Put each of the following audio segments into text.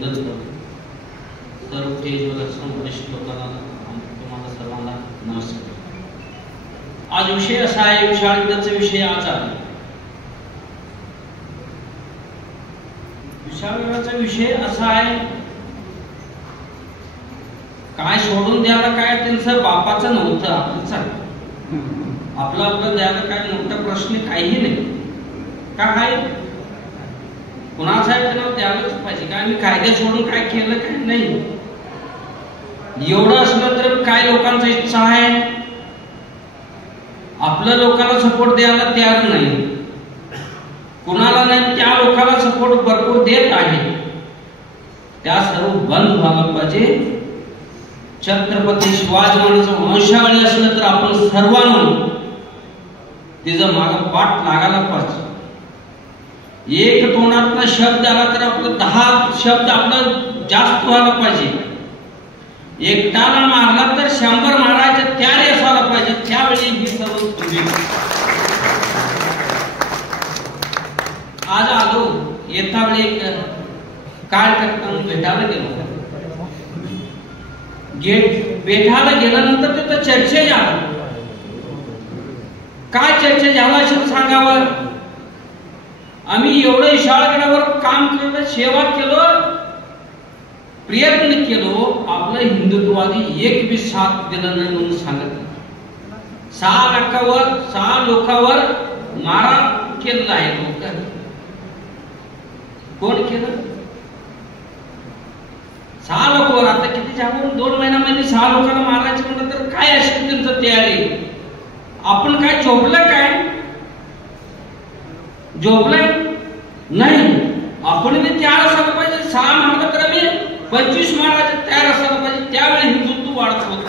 वंदन करतो. सर्व स्टेजवर असणाऱ्या वरिष्ठ लोकांना तुम्हाला सर्वांना नमस्कार. आज विषय असा आहे, विशाल गीताचा विषय आज आहे. विशाल गीताचा विषय असा आहे, काय सोडून द्यायला काय त्यांचं बापाचं नव्हतं, आपलंच आहे. आपलं द्यायला काय मोठा प्रश्न काहीही नाही. का काय कुणाचा आहे त्यांना द्यायलाच पाहिजे. काय मी कायदे सोडून काय केलं काय नाही. एवढं असलं तर काय लोकांचा इच्छा आहे आपल्या लोकांना सपोर्ट द्यायला तयार नाही, कुणाला नाही त्या लोकांना सपोर्ट भरपूर देत आहे. त्या सर्व बंद व्हायला पाहिजे. छत्रपती शिवाजी महाराजांचं वंशावळी असलं तर आपण सर्वांना तिचं माग पाठ लागायला पाहिजे. एक तोंडातला शब्द आला तर आपलं 10 शब्द आपलं जास्त व्हायला पाहिजे. एकटाला मारला तर 100 मारायचे त्याने असायला पाहिजे. त्यावेळी ही सर्व आज आलो येता वेळी काय करताना भेटायला गेलो. भेटायला गेल्यानंतर तिथं चर्चा झाला. काय चर्चा झाला असेल सांगावं. आम्ही एवढं शाळागडावर काम केलं, सेवा केलं, प्रयत्न केलो, आपलं हिंदुत्ववादी एक बी साथ दिला नाही म्हणून सांगत. 6 लोकांवर मारा केलेला आहे. लोक कोण केलं? 6 लोकांवर. आता किती जाऊन 2 महिन्यामध्ये 6 लोकांना मारायचं म्हटलं तर काय असेल त्यांचं तयारी. आपण काय झोपलं काय? झोपलंय नाही. आपण मी तयार असायला पाहिजे. 6 मारलं तर आम्ही 25 मारायचे तयार असायला पाहिजे. त्यावेळी हिंदुत्व वाढत होत.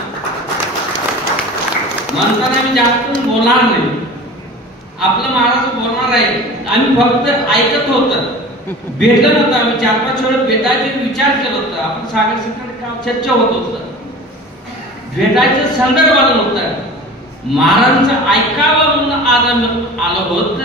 म्हणताना आम्ही जास्त बोलणार नाही. आपलं महाराज बोलणार आहे. आम्ही फक्त ऐकत होत. भेटलं नव्हतं. आम्ही 4-5 वेळा भेटायचे विचार केला होता. आपण सागर सरकार चर्चा होत होत. भेटायचं संदर्भ आलं नव्हतं. महाराजांचं ऐकावं म्हणून आज आम्ही आलो होत.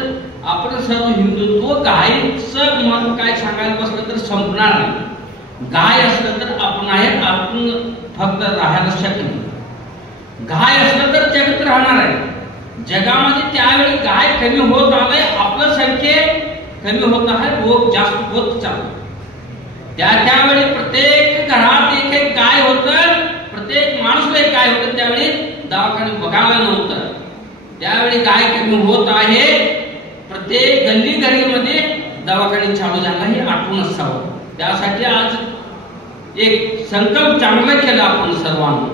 आपण सर्व हिंदुत्व गायचं मत काय सांगायला बसलं तर संपणार नाही. गाय असलं तर आपण आहे. आपण फक्त राहायला शक्य नाही. गाय असलं तर जगत राहणार आहे. जगामध्ये त्यावेळी गाय कमी होत आलंय. आपलं संख्या कमी होत आहे. रोग जास्त होत चालू. त्यावेळी प्रत्येक घरात एक गाय होत. प्रत्येक माणूसला एक गाय होत. त्यावेळी दवाखाने बघायला नव्हतं. त्यावेळी गाय कमी होत आहे. प्रत्येक गल्ली घरीमध्ये दवाखाने चालू झाला हे आठवण असावं. त्यासाठी आज एक संकल्प चांगला केला आपण सर्वांनी.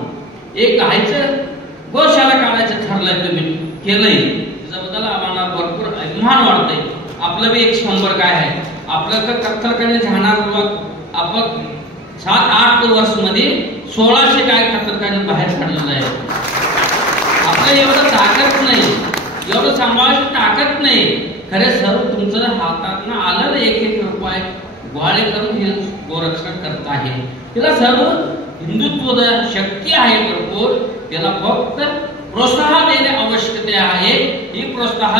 एक गायचं गोशाला काढायचं ठरलंय. तुम्ही केलंय. त्याच्याबद्दल आम्हाला भरपूर अभिमान वाटतंय. आपलं बी 100 गाय आहे. आपलं कत्तलखाने जाणार आपण 7-8 वर्ष मध्ये 1600 गाय कत्तलखाने बाहेर काढलेलं आहे. आपलं एवढं ताकद नाही, एवढं सांभाळायची ताकद नाही. खरे सर्व तुमचं हातातनं आलं 1-1 रुपये गोळे करून हे गोरक्षण करत आहे. त्याला सर्व हिंदुत्व शक्ती आहे भरपूर. त्याला फक्त प्रोत्साहन देणे आवश्यकता आहे. ही प्रोत्साहन